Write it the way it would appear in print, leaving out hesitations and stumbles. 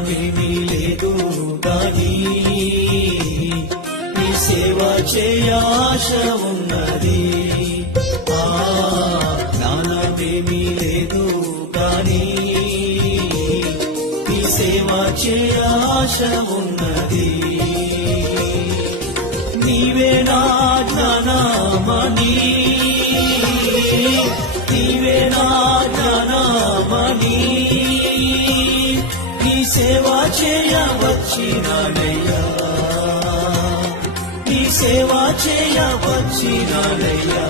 జ్ఞానమేమీ లేదు గాని నీ సేవ చేయ ఆశ ఉన్నది. జ్ఞానమేమీ లేదు గాని నీ సేవ చేయ ఆశ ఉన్నది. నీవే నా జ్ఞానమణి, నీవే నా జ్ఞానమణి, నీ సేవ చేయ వచ్చినానయ్యా, నీ సేవ చేయ వచ్చినానయ్యా.